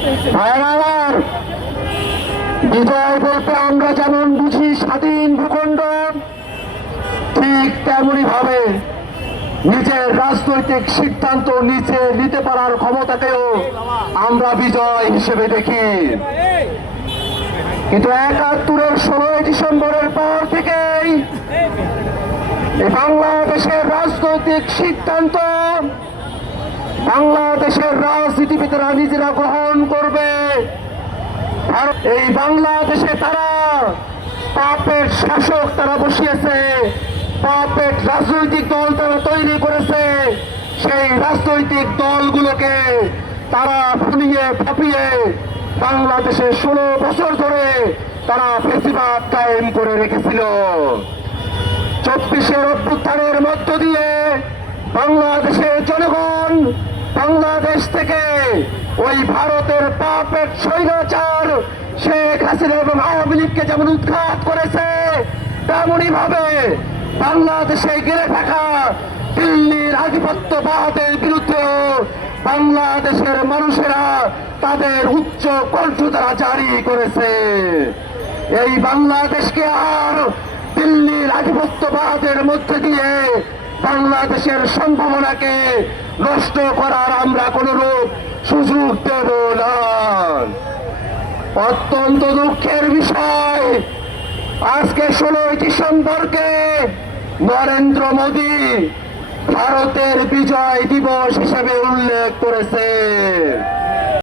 আমার বিজয় বলতে আমরা যেমন বুঝি স্বাধীন ভূখণ্ড, ঠিক তেমনি ভাবে নিজের রাজনৈতিক সিদ্ধান্ত নিতে পারার ক্ষমতাকেও আমরা বিজয় হিসেবে দেখি। কিন্তু ৭১-এর ১৬ ডিসেম্বরের পর থেকেই বাংলাদেশের রাজনৈতিক সিদ্ধান্ত বাংলাদেশের রাজনীতিবিদেরা নিজেরা গ্রহণ করবে। এই বাংলাদেশে তারা পাপের শাসক তারা বসিয়েছে, পাপের রাজনৈতিক দল তারা তৈরি করেছে। সেই রাজনৈতিক দলগুলোকে তারা ফুলিয়ে ফাঁপিয়ে বাংলাদেশে ১৬ বছর ধরে তারা ফেসিবাদ কায়েম করে রেখেছিল। ২৪-এর অভ্যুত্থানের মধ্য দিয়ে বাংলাদেশের জনগণ বাংলাদেশ থেকে ওই ভারতের পাপের স্বৈরাচার শেখ হাসিনা এবং আওয়ামী লীগকে যেমন উৎখাত করেছে, তেমনি ভাবে বাংলাদেশে ঘিরে থাকা দিল্লির আধিপত্যবাদের বিরুদ্ধে বাংলাদেশের মানুষেরা তাদের উচ্চ কণ্ঠধারা জারি করেছে। এই বাংলাদেশকে আর দিল্লির আধিপত্যবাদের মধ্যে দিয়ে বাংলাদেশের সম্ভাবনাকে নষ্ট করার আমরা কোনরূপ সুযোগ দেব না। অত্যন্ত দুঃখের বিষয়, আজকে ১৬ ডিসেম্বরকে নরেন্দ্র মোদী ভারতের বিজয় দিবস হিসেবে উল্লেখ করেছে।